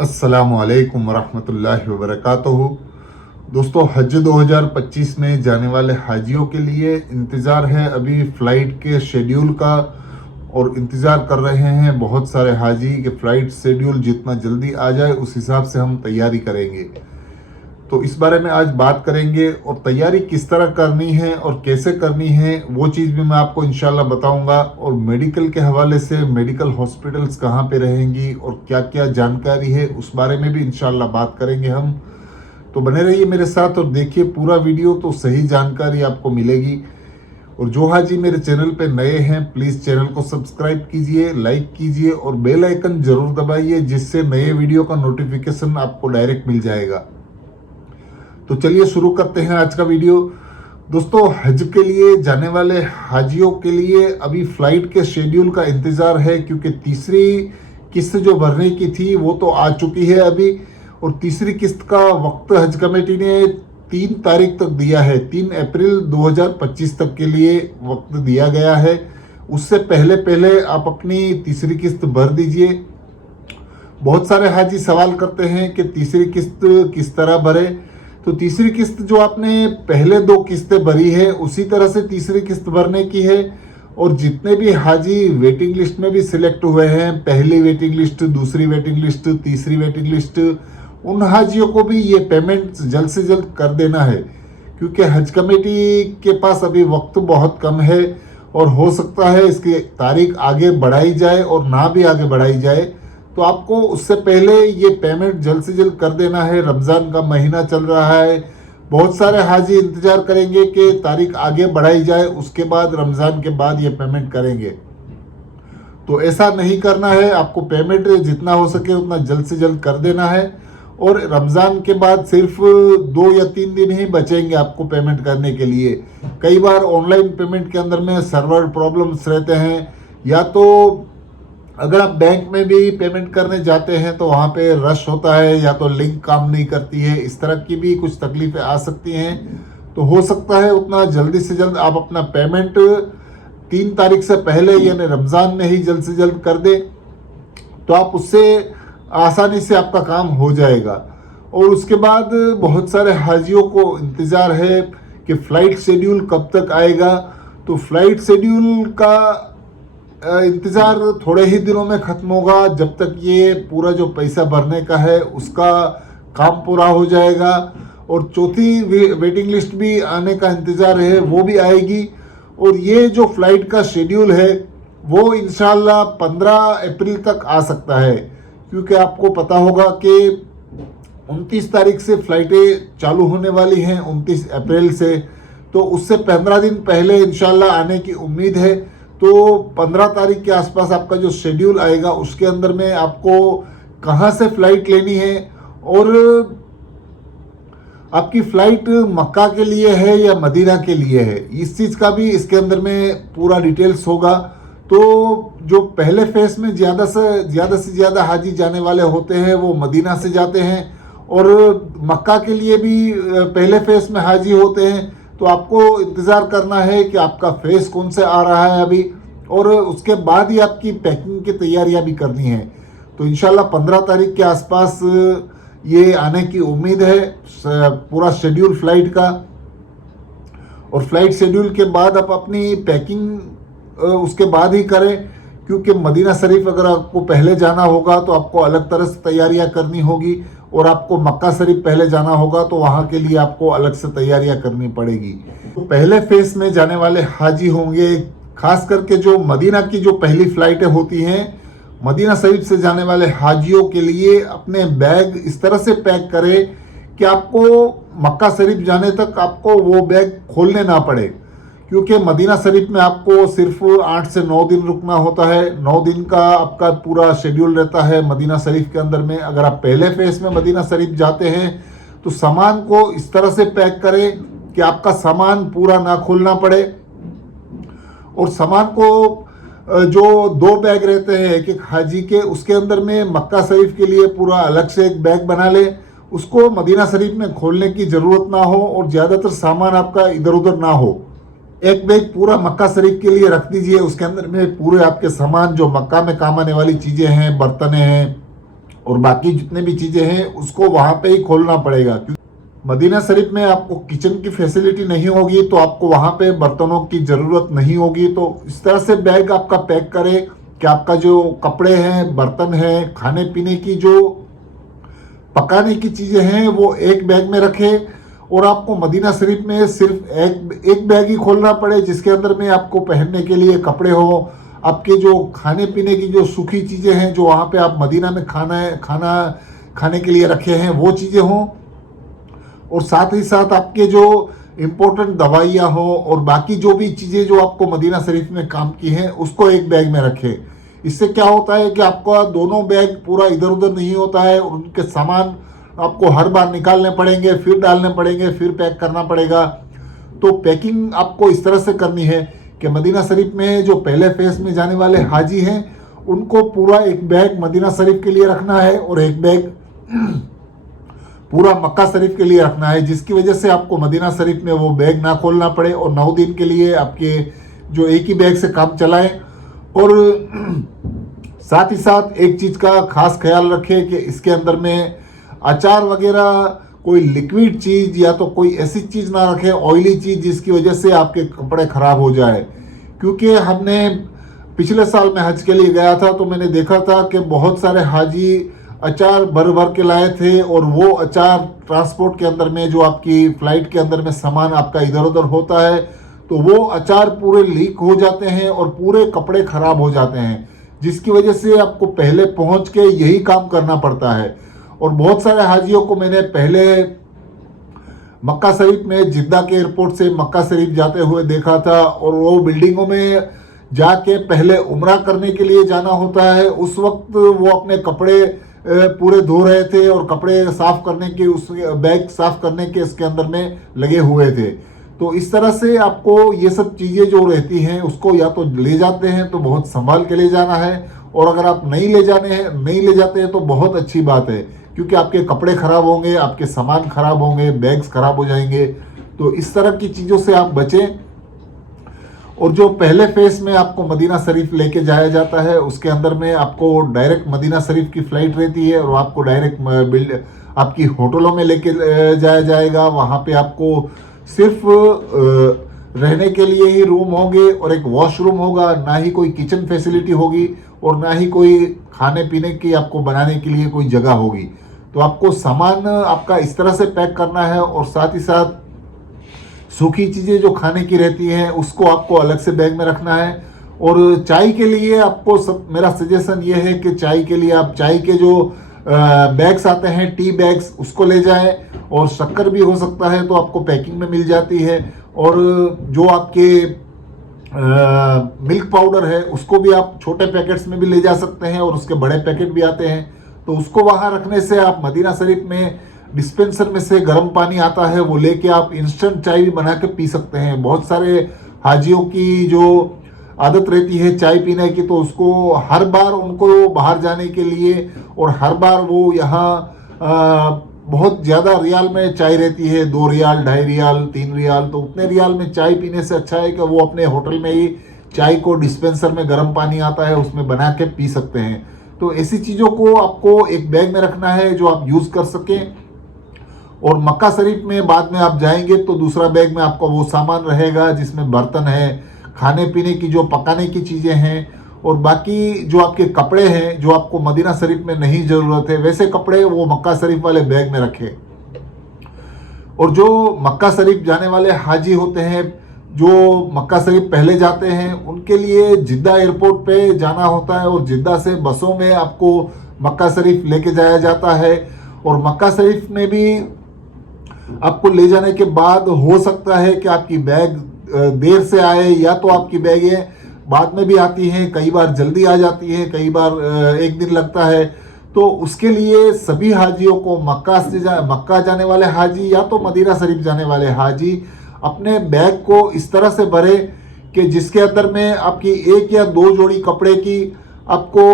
अस्सलामुअलैकुम वरहमतुल्लाहि वबरकातुहू। दोस्तों, हज 2025 में जाने वाले हाजियों के लिए इंतज़ार है अभी फ़्लाइट के शेड्यूल का, और इंतज़ार कर रहे हैं बहुत सारे हाजी कि फ़्लाइट शेड्यूल जितना जल्दी आ जाए उस हिसाब से हम तैयारी करेंगे। तो इस बारे में आज बात करेंगे, और तैयारी किस तरह करनी है और कैसे करनी है वो चीज़ भी मैं आपको इंशाल्लाह बताऊंगा। और मेडिकल के हवाले से मेडिकल हॉस्पिटल्स कहाँ पे रहेंगी और क्या क्या जानकारी है उस बारे में भी इंशाल्लाह बात करेंगे हम। तो बने रहिए मेरे साथ और देखिए पूरा वीडियो, तो सही जानकारी आपको मिलेगी। और जो हाजी मेरे चैनल पे नए हैं प्लीज़ चैनल को सब्सक्राइब कीजिए, लाइक कीजिए और बेल आइकन जरूर दबाइए, जिससे नए वीडियो का नोटिफिकेशन आपको डायरेक्ट मिल जाएगा। तो चलिए शुरू करते हैं आज का वीडियो। दोस्तों, हज के लिए जाने वाले हाजियों के लिए अभी फ़्लाइट के शेड्यूल का इंतज़ार है, क्योंकि तीसरी किस्त जो भरने की थी वो तो आ चुकी है अभी, और तीसरी किस्त का वक्त हज कमेटी ने 3 तारीख तक दिया है। 3 अप्रैल 2025 तक के लिए वक्त दिया गया है। उससे पहले पहले आप अपनी तीसरी किस्त भर दीजिए। बहुत सारे हाजी सवाल करते हैं कि तीसरी किस्त किस तरह भरे। तो तीसरी किस्त जो आपने पहले 2 किस्तें भरी है उसी तरह से तीसरी किस्त भरने की है। और जितने भी हाजी वेटिंग लिस्ट में भी सिलेक्ट हुए हैं, पहली वेटिंग लिस्ट, दूसरी वेटिंग लिस्ट, तीसरी वेटिंग लिस्ट, उन हाजियों को भी ये पेमेंट जल्द से जल्द कर देना है, क्योंकि हज कमेटी के पास अभी वक्त बहुत कम है और हो सकता है इसकी तारीख आगे बढ़ाई जाए और ना भी आगे बढ़ाई जाए। तो आपको उससे पहले ये पेमेंट जल्द से जल्द कर देना है। रमज़ान का महीना चल रहा है, बहुत सारे हाजी इंतज़ार करेंगे कि तारीख आगे बढ़ाई जाए, उसके बाद रमज़ान के बाद ये पेमेंट करेंगे। तो ऐसा नहीं करना है, आपको पेमेंट जितना हो सके उतना जल्द से जल्द कर देना है। और रमज़ान के बाद सिर्फ 2 या 3 दिन ही बचेंगे आपको पेमेंट करने के लिए। कई बार ऑनलाइन पेमेंट के अंदर में सर्वर प्रॉब्लम्स रहते हैं, या तो अगर आप बैंक में भी पेमेंट करने जाते हैं तो वहाँ पे रश होता है, या तो लिंक काम नहीं करती है, इस तरह की भी कुछ तकलीफें आ सकती हैं। तो हो सकता है उतना जल्दी से जल्द आप अपना पेमेंट 3 तारीख से पहले यानी रमज़ान में ही जल्द से जल्द कर दें, तो आप उससे आसानी से आपका काम हो जाएगा। और उसके बाद बहुत सारे हाजियों को इंतज़ार है कि फ़्लाइट शेड्यूल कब तक आएगा। तो फ़्लाइट शेड्यूल का इंतज़ार थोड़े ही दिनों में ख़त्म होगा, जब तक ये पूरा जो पैसा भरने का है उसका काम पूरा हो जाएगा। और चौथी वेटिंग लिस्ट भी आने का इंतज़ार है, वो भी आएगी। और ये जो फ़्लाइट का शेड्यूल है वो इंशाल्लाह 15 अप्रैल तक आ सकता है, क्योंकि आपको पता होगा कि 29 तारीख से फ़्लाइटें चालू होने वाली हैं, 29 अप्रैल से। तो उससे 15 दिन पहले इंशाल्लाह आने की उम्मीद है। तो 15 तारीख के आसपास आपका जो शेड्यूल आएगा उसके अंदर में आपको कहाँ से फ़्लाइट लेनी है, और आपकी फ़्लाइट मक्का के लिए है या मदीना के लिए है, इस चीज़ का भी इसके अंदर में पूरा डिटेल्स होगा। तो जो पहले फेस में ज़्यादा से ज़्यादा हाजी जाने वाले होते हैं वो मदीना से जाते हैं, और मक्का के लिए भी पहले फेस में हाजी होते हैं। तो आपको इंतज़ार करना है कि आपका फेस कौन से आ रहा है अभी, और उसके बाद ही आपकी पैकिंग की तैयारियां भी करनी है। तो इंशाल्लाह 15 तारीख के आसपास ये आने की उम्मीद है पूरा शेड्यूल फ़्लाइट का। और फ़्लाइट शेड्यूल के बाद आप अपनी पैकिंग उसके बाद ही करें, क्योंकि मदीना शरीफ अगर आपको पहले जाना होगा तो आपको अलग तरह से तैयारियां करनी होगी, और आपको मक्का शरीफ पहले जाना होगा तो वहाँ के लिए आपको अलग से तैयारियां करनी पड़ेगी। तो पहले फेस में जाने वाले हाजी होंगे, खास करके जो मदीना की जो पहली फ़्लाइटें होती हैं, मदीना शरीफ से जाने वाले हाजियों के लिए अपने बैग इस तरह से पैक करें कि आपको मक्का शरीफ जाने तक आपको वो बैग खोलने ना पड़े, क्योंकि मदीना शरीफ में आपको सिर्फ 8 से 9 दिन रुकना होता है। 9 दिन का आपका पूरा शेड्यूल रहता है मदीना शरीफ के अंदर में। अगर आप पहले फेस में मदीना शरीफ जाते हैं तो सामान को इस तरह से पैक करें कि आपका सामान पूरा ना खोलना पड़े। और सामान को जो 2 बैग रहते हैं एक एक हाजी के, उसके अंदर में मक्का शरीफ के लिए पूरा अलग से एक बैग बना ले, उसको मदीना शरीफ में खोलने की ज़रूरत ना हो, और ज़्यादातर सामान आपका इधर उधर ना हो। एक बैग पूरा मक्का शरीफ के लिए रख दीजिए, उसके अंदर में पूरे आपके सामान जो मक्का में काम आने वाली चीज़ें हैं, बर्तने हैं और बाकी जितने भी चीज़ें हैं उसको वहाँ पे ही खोलना पड़ेगा। क्योंकि मदीना शरीफ में आपको किचन की फैसिलिटी नहीं होगी तो आपको वहाँ पे बर्तनों की ज़रूरत नहीं होगी। तो इस तरह से बैग आपका पैक करें कि आपका जो कपड़े हैं, बर्तन हैं, खाने पीने की जो पकाने की चीज़ें हैं वो एक बैग में रखें, और आपको मदीना शरीफ में सिर्फ एक बैग ही खोलना पड़े जिसके अंदर में आपको पहनने के लिए कपड़े हो, आपके जो खाने पीने की जो सूखी चीज़ें हैं जो वहाँ पे आप मदीना में खाना खाने के लिए रखे हैं वो चीज़ें हों, और साथ ही साथ आपके जो इम्पोर्टेंट दवाइयाँ हो और बाकी जो भी चीज़ें जो आपको मदीना शरीफ में काम की हैं उसको एक बैग में रखें। इससे क्या होता है कि आपका दोनों बैग पूरा इधर उधर नहीं होता है, और उनके सामान आपको हर बार निकालने पड़ेंगे, फिर डालने पड़ेंगे, फिर पैक करना पड़ेगा। तो पैकिंग आपको इस तरह से करनी है कि मदीना शरीफ में जो पहले फेज में जाने वाले हाजी हैं उनको पूरा एक बैग मदीना शरीफ के लिए रखना है और एक बैग पूरा मक्का शरीफ के लिए रखना है, जिसकी वजह से आपको मदीना शरीफ में वो बैग ना खोलना पड़े और 9 दिन के लिए आपके जो एक ही बैग से काम चलाएं। और साथ ही साथ एक चीज़ का खास ख्याल रखें कि इसके अंदर में अचार वगैरह कोई लिक्विड चीज़ या तो कोई ऐसी चीज़ ना रखें, ऑयली चीज़ जिसकी वजह से आपके कपड़े ख़राब हो जाए। क्योंकि हमने पिछले साल मैं हज के लिए गया था तो मैंने देखा था कि बहुत सारे हाजी अचार भर भर के लाए थे, और वो अचार ट्रांसपोर्ट के अंदर में जो आपकी फ़्लाइट के अंदर में सामान आपका इधर उधर होता है तो वो अचार पूरे लीक हो जाते हैं और पूरे कपड़े ख़राब हो जाते हैं, जिसकी वजह से आपको पहले पहुंच के यही काम करना पड़ता है। और बहुत सारे हाजियों को मैंने पहले मक्का शरीफ में जिद्दा के एयरपोर्ट से मक्का शरीफ जाते हुए देखा था, और वो बिल्डिंगों में जाके पहले उम्रा करने के लिए जाना होता है। उस वक्त वो अपने कपड़े पूरे धो रहे थे और कपड़े साफ करने के उस बैग साफ करने के इसके अंदर में लगे हुए थे। तो इस तरह से आपको ये सब चीज़ें जो रहती हैं उसको या तो ले जाते हैं तो बहुत संभाल के ले जाना है, और अगर आप नहीं ले जाते हैं तो बहुत अच्छी बात है, क्योंकि आपके कपड़े ख़राब होंगे, आपके सामान ख़राब होंगे, बैग्स ख़राब हो जाएंगे। तो इस तरह की चीज़ों से आप बचें। और जो पहले फेस में आपको मदीना शरीफ लेके जाया जाता है उसके अंदर में आपको डायरेक्ट मदीना शरीफ की फ़्लाइट रहती है, और आपको डायरेक्ट आपकी होटलों में लेके जाया जाएगा। वहाँ पे आपको सिर्फ रहने के लिए ही रूम होंगे और एक वॉशरूम होगा, ना ही कोई किचन फैसिलिटी होगी और ना ही कोई खाने पीने की आपको बनाने के लिए कोई जगह होगी। तो आपको सामान आपका इस तरह से पैक करना है, और साथ ही साथ सूखी चीज़ें जो खाने की रहती हैं उसको आपको अलग से बैग में रखना है। और चाय के लिए आपको मेरा सजेशन ये है कि चाय के लिए आप चाय के जो बैग्स आते हैं, टी बैग्स, उसको ले जाएं, और शक्कर भी हो सकता है तो आपको पैकिंग में मिल जाती है। और जो आपके मिल्क पाउडर है उसको भी आप छोटे पैकेट्स में भी ले जा सकते हैं, और उसके बड़े पैकेट भी आते हैं। तो उसको वहाँ रखने से आप मदीना शरीफ में डिस्पेंसर में से गर्म पानी आता है वो लेके आप इंस्टेंट चाय भी बना के पी सकते हैं। बहुत सारे हाजियों की जो आदत रहती है चाय पीने की, तो उसको हर बार उनको बाहर जाने के लिए और हर बार वो यहाँ बहुत ज़्यादा रियाल में चाय रहती है, 2 रियाल, 2.5 रियाल, 3 रियाल। तो उतने रियाल में चाय पीने से अच्छा है कि वो अपने होटल में ही चाय को डिस्पेंसर में गर्म पानी आता है उसमें बना के पी सकते हैं। तो ऐसी चीज़ों को आपको एक बैग में रखना है जो आप यूज़ कर सकें। और मक्का शरीफ में बाद में आप जाएंगे तो दूसरा बैग में आपका वो सामान रहेगा जिसमें बर्तन है, खाने पीने की जो पकाने की चीज़ें हैं, और बाकी जो आपके कपड़े हैं जो आपको मदीना शरीफ में नहीं ज़रूरत है वैसे कपड़े वो मक्का शरीफ वाले बैग में रखें। और जो मक्का शरीफ जाने वाले हाजी होते हैं, जो मक्का शरीफ पहले जाते हैं, उनके लिए जिद्दा एयरपोर्ट पे जाना होता है, और जिद्दा से बसों में आपको मक्का शरीफ लेके जाया जाता है। और मक्का शरीफ में भी आपको ले जाने के बाद हो सकता है कि आपकी बैग देर से आए, या तो आपकी बैगें बाद में भी आती हैं, कई बार जल्दी आ जाती हैं, कई बार 1 दिन लगता है। तो उसके लिए सभी हाजियों को मक्का जाने वाले हाजी या तो मदीना शरीफ जाने वाले हाजी अपने बैग को इस तरह से भरे कि जिसके अंदर में आपकी 1 या 2 जोड़ी कपड़े की आपको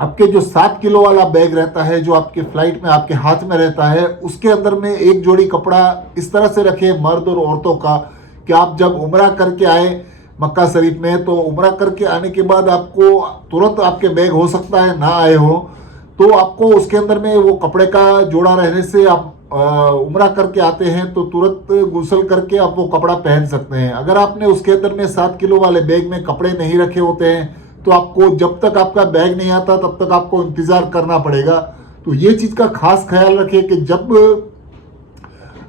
आपके जो 7 किलो वाला बैग रहता है जो आपके फ्लाइट में आपके हाथ में रहता है, उसके अंदर में 1 जोड़ी कपड़ा इस तरह से रखे मर्द और औरतों का कि आप जब उम्रा करके आए मक्का शरीफ में, तो उम्रा करके आने के बाद आपको तुरंत आपके बैग हो सकता है ना आए हो, तो आपको उसके अंदर में वो कपड़े का जोड़ा रहने से आप उम्रा करके आते हैं तो तुरंत गुसल करके आप वो कपड़ा पहन सकते हैं। अगर आपने उसके अंदर में 7 किलो वाले बैग में कपड़े नहीं रखे होते हैं तो आपको जब तक आपका बैग नहीं आता तब तक आपको इंतजार करना पड़ेगा। तो ये चीज का खास ख्याल रखें कि जब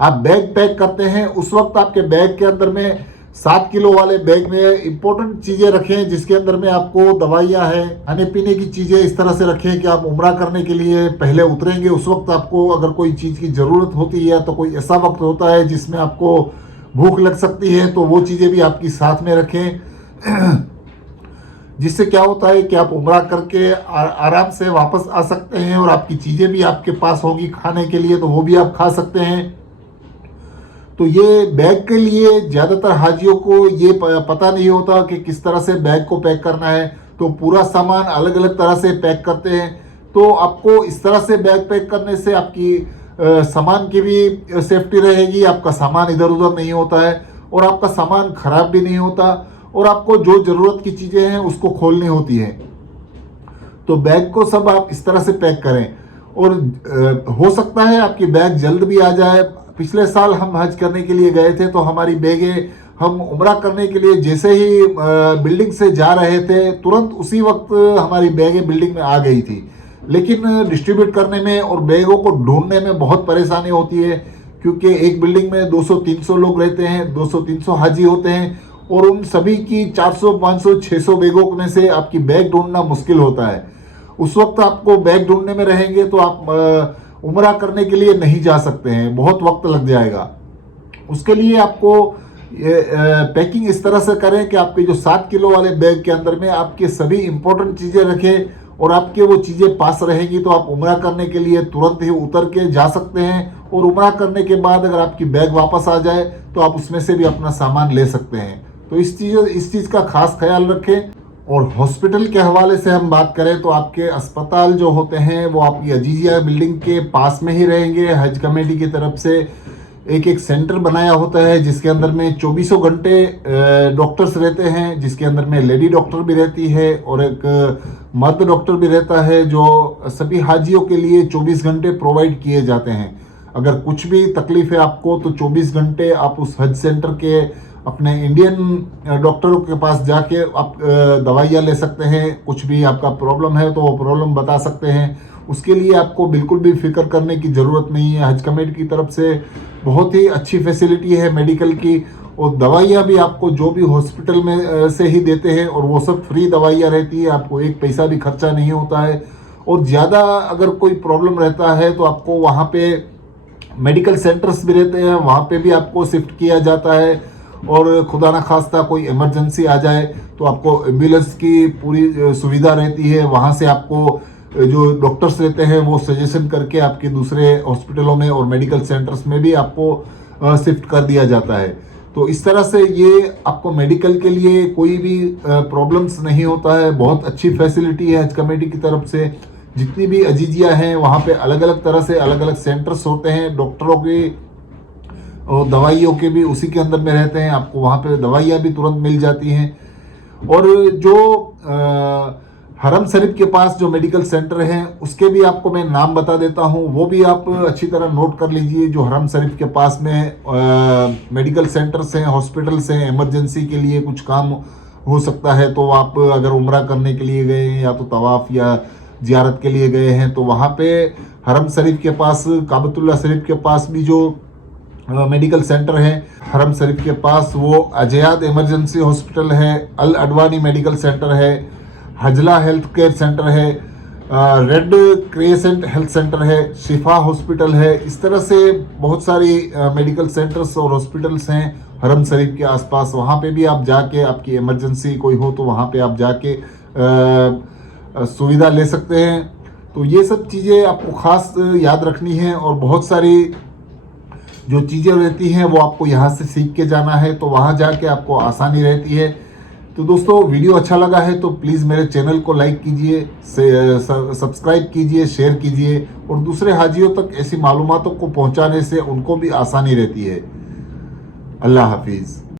आप बैग पैक करते हैं उस वक्त आपके बैग के अंदर में 7 किलो वाले बैग में इंपॉर्टेंट चीजें रखें, जिसके अंदर में आपको दवाइयां हैं, खाने पीने की चीजें इस तरह से रखें कि आप उम्रा करने के लिए पहले उतरेंगे उस वक्त आपको अगर कोई चीज की जरूरत होती है तो कोई ऐसा वक्त होता है जिसमें आपको भूख लग सकती है तो वो चीजें भी आपकी साथ में रखें। जिससे क्या होता है कि आप उम्रा करके आराम से वापस आ सकते हैं और आपकी चीजें भी आपके पास होगी खाने के लिए तो वो भी आप खा सकते हैं। तो ये बैग के लिए ज़्यादातर हाजियों को ये पता नहीं होता कि किस तरह से बैग को पैक करना है, तो पूरा सामान अलग अलग तरह से पैक करते हैं। तो आपको इस तरह से बैग पैक करने से आपकी सामान की भी सेफ्टी रहेगी, आपका सामान इधर उधर नहीं होता है और आपका सामान खराब भी नहीं होता और आपको जो ज़रूरत की चीज़ें हैं उसको खोलनी होती है। तो बैग को सब आप इस तरह से पैक करें और हो सकता है आपकी बैग जल्द भी आ जाए। पिछले साल हम हज करने के लिए गए थे तो हमारी बैगें हम उम्रा करने के लिए जैसे ही बिल्डिंग से जा रहे थे तुरंत उसी वक्त हमारी बैगें बिल्डिंग में आ गई थी, लेकिन डिस्ट्रीब्यूट करने में और बैगों को ढूंढने में बहुत परेशानी होती है क्योंकि एक बिल्डिंग में 200-300 लोग रहते हैं, 200-300 हाजी होते हैं और उन सभी की 400-500-600 बैगों में से आपकी बैग ढूंढना मुश्किल होता है। उस वक्त आपको बैग ढूंढने में रहेंगे तो आप उम्रा करने के लिए नहीं जा सकते हैं, बहुत वक्त लग जाएगा। उसके लिए आपको पैकिंग इस तरह से करें कि आपके जो 7 किलो वाले बैग के अंदर में आपके सभी इंपॉर्टेंट चीज़ें रखें और आपके वो चीज़ें पास रहेंगी तो आप उम्रा करने के लिए तुरंत ही उतर के जा सकते हैं और उम्रा करने के बाद अगर आपकी बैग वापस आ जाए तो आप उसमें से भी अपना सामान ले सकते हैं। तो इस चीज़ का खास ख्याल रखें। और हॉस्पिटल के हवाले से हम बात करें तो आपके अस्पताल जो होते हैं वो आपकी अजीजिया बिल्डिंग के पास में ही रहेंगे। हज कमेटी की तरफ से एक सेंटर बनाया होता है जिसके अंदर में 24 घंटे डॉक्टर्स रहते हैं, जिसके अंदर में लेडी डॉक्टर भी रहती है और एक मर्द डॉक्टर भी रहता है जो सभी हाजियों के लिए 24 घंटे प्रोवाइड किए जाते हैं। अगर कुछ भी तकलीफ है आपको तो 24 घंटे आप उस हज सेंटर के अपने इंडियन डॉक्टरों के पास जाके आप दवाइयाँ ले सकते हैं। कुछ भी आपका प्रॉब्लम है तो वो प्रॉब्लम बता सकते हैं, उसके लिए आपको बिल्कुल भी फिक्र करने की ज़रूरत नहीं है। हज कमेटी की तरफ से बहुत ही अच्छी फैसिलिटी है मेडिकल की और दवाइयाँ भी आपको जो भी हॉस्पिटल में से ही देते हैं और वो सब फ्री दवाइयाँ रहती है, आपको एक पैसा भी खर्चा नहीं होता है। और ज़्यादा अगर कोई प्रॉब्लम रहता है तो आपको वहाँ पे मेडिकल सेंटर्स भी रहते हैं, वहाँ पे भी आपको शिफ्ट किया जाता है और खुदा ना खास्ता कोई इमरजेंसी आ जाए तो आपको एम्बुलेंस की पूरी सुविधा रहती है। वहाँ से आपको जो डॉक्टर्स रहते हैं वो सजेशन करके आपके दूसरे हॉस्पिटलों में और मेडिकल सेंटर्स में भी आपको शिफ्ट कर दिया जाता है। तो इस तरह से ये आपको मेडिकल के लिए कोई भी प्रॉब्लम्स नहीं होता है। बहुत अच्छी फैसिलिटी है हज कमेटी की तरफ से। जितनी भी अजीजिया हैं वहाँ पे अलग अलग तरह से अलग अलग सेंटर्स होते हैं, डॉक्टरों के और दवाइयों के भी उसी के अंदर में रहते हैं, आपको वहाँ पे दवाइयाँ भी तुरंत मिल जाती हैं। और जो हरम शरीफ के पास जो मेडिकल सेंटर हैं उसके भी आपको मैं नाम बता देता हूँ, वो भी आप अच्छी तरह नोट कर लीजिए। जो हरम शरीफ के पास में मेडिकल सेंटर्स हैं, हॉस्पिटल्स हैं, इमरजेंसी के लिए कुछ काम हो सकता है तो आप अगर उम्रा करने के लिए गए हैं या तो तवाफ़ या ज़ियारत के लिए गए हैं तो वहाँ पे हरम शरीफ के पास, काबतुल्लाह शरीफ के पास भी जो मेडिकल सेंटर है हरम शरीफ के पास, वो अजयाद इमरजेंसी हॉस्पिटल है, अल अडवानी मेडिकल सेंटर है, हजला हेल्थ केयर सेंटर है, रेड क्रिसेंट हेल्थ सेंटर है, शिफा हॉस्पिटल है। इस तरह से बहुत सारी मेडिकल सेंटर्स और हॉस्पिटल्स हैं हरम शरीफ के आसपास। वहाँ पे भी आप जाके आपकी इमरजेंसी कोई हो तो वहाँ पे आप जाके सुविधा ले सकते हैं। तो ये सब चीज़ें आपको ख़ास याद रखनी है और बहुत सारी जो चीज़ें रहती हैं वो आपको यहाँ से सीख के जाना है तो वहाँ जाके आपको आसानी रहती है। तो दोस्तों वीडियो अच्छा लगा है तो प्लीज़ मेरे चैनल को लाइक कीजिए, सब्सक्राइब कीजिए, शेयर कीजिए और दूसरे हाजियों तक ऐसी मालूमातों को पहुँचाने से उनको भी आसानी रहती है। अल्लाह हाफिज़।